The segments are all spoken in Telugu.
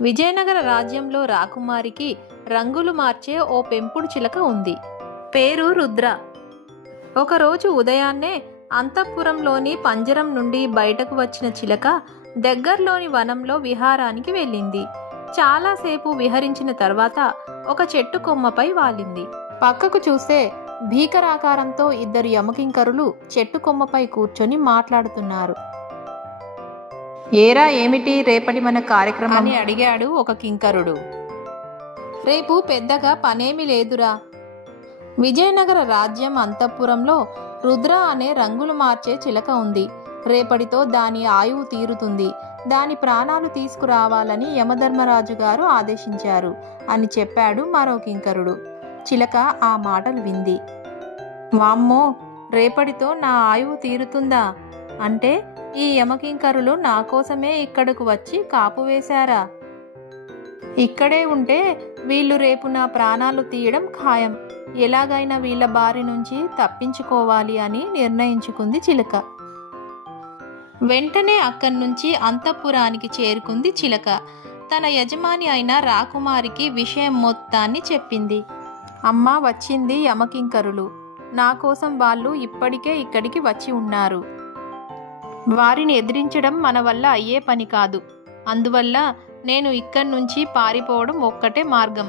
విజయనగర రాజ్యంలో రాకుమారికి రంగులు మార్చే ఓ పెంపుడు చిలక ఉంది. పేరు రుద్ర. ఒకరోజు ఉదయాన్నే అంతఃపురంలోని పంజరం నుండి బయటకు వచ్చిన చిలక దగ్గర్లోని వనంలో విహారానికి వెళ్ళింది. చాలాసేపు విహరించిన తర్వాత ఒక చెట్టు కొమ్మపై వాలింది. పక్కకు చూస్తే భీకరాకారంతో ఇద్దరు యమకింకరులు చెట్టు కొమ్మపై కూర్చొని మాట్లాడుతున్నారు. ఏరా, ఏమిటి రేపటి మన కార్యక్రమం అని అడిగాడు ఒక కింకరుడు. రేపు పెద్దగా పనేమి లేదురా. విజయనగర రాజ్యం అంతఃపురంలో రుద్ర అనే రంగులు మార్చే చిలక ఉంది. రేపటితో దాని ఆయువు తీరుతుంది. దాని ప్రాణాలు తీసుకురావాలని యమధర్మరాజు గారు ఆదేశించారు అని చెప్పాడు మరో కింకరుడు. చిలక ఆ మాటలు వింది. వామ్మో, రేపటితో నా ఆయువు తీరుతుందా? అంటే ఈ యమకింకరులు నా కోసమే ఇక్కడకు వచ్చి కాపు వేశారా? ఇక్కడే ఉంటే వీళ్ళు రేపు నా ప్రాణాలు తీయడం ఖాయం. ఎలాగైనా వీళ్ళ బారి నుంచి తప్పించుకోవాలి అని నిర్ణయించుకుంది చిలక. వెంటనే అక్కడి నుంచి అంతఃపురానికి చేరుకుంది చిలక. తన యజమాని అయిన రాకుమారికి విషయం మొత్తాన్ని చెప్పింది. అమ్మ, వచ్చింది యమకింకరులు. నా కోసం వాళ్ళు ఇప్పటికే ఇక్కడికి వచ్చి ఉన్నారు. వారిని ఎదిరించడం మన వల్ల అయ్యే పని కాదు. అందువల్ల నేను ఇక్కడి నుంచి పారిపోవడం ఒక్కటే మార్గం.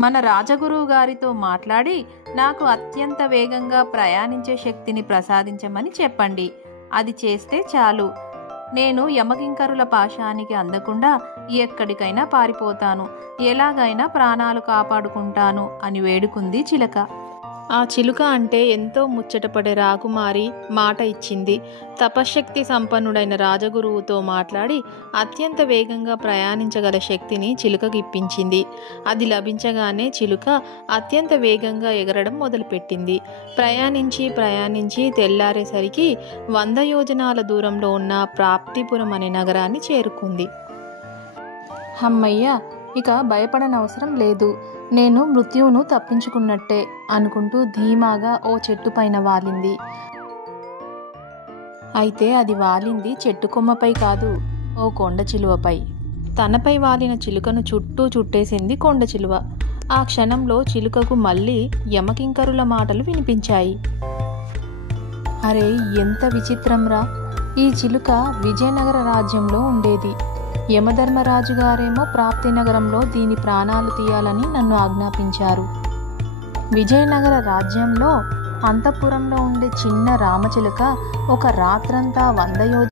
మన రాజగురువు గారితో మాట్లాడి నాకు అత్యంత వేగంగా ప్రయాణించే శక్తిని ప్రసాదించమని చెప్పండి. అది చేస్తే చాలు. నేను యమకింకరుల పాశానికి అందకుండా ఎక్కడికైనా పారిపోతాను. ఎలాగైనా ప్రాణాలు కాపాడుకుంటాను అని వేడుకుంది చిలక. ఆ చిలుక అంటే ఎంతో ముచ్చటపడే రాకుమారి మాట ఇచ్చింది. తపశ్శక్తి సంపన్నుడైన రాజగురువుతో మాట్లాడి అత్యంత వేగంగా ప్రయాణించగల శక్తిని చిలుకకి ఇప్పించింది. అది లభించగానే చిలుక అత్యంత వేగంగా ఎగరడం మొదలుపెట్టింది. ప్రయాణించి తెల్లారేసరికి 100 యోజనాల దూరంలో ఉన్న ప్రాప్తిపురం అనే నగరాన్ని చేరుకుంది. అమ్మయ్య, ఇక భయపడనవసరం లేదు. నేను మృత్యువును తప్పించుకున్నట్టే అనుకుంటూ ధీమాగా ఓ చెట్టు పైన వాలింది. అయితే అది వాలింది చెట్టు కొమ్మపై కాదు, ఓ కొండ చిలువపై. తనపై వాలిన చిలుకను చుట్టూ చుట్టేసింది కొండ చిలువ. ఆ క్షణంలో చిలుకకు మళ్ళీ యమకింకరుల మాటలు వినిపించాయి. అరే, ఎంత విచిత్రంరా! ఈ చిలుక విజయనగర రాజ్యంలో ఉండేది. యమధర్మరాజు గారేమో ప్రాప్తి నగరంలో దీని ప్రాణాలు తీయాలని నన్ను ఆజ్ఞాపించారు. విజయనగర రాజ్యంలో అంతఃపురంలో ఉండే చిన్న రామచిలుక ఒక రాత్రంతా 100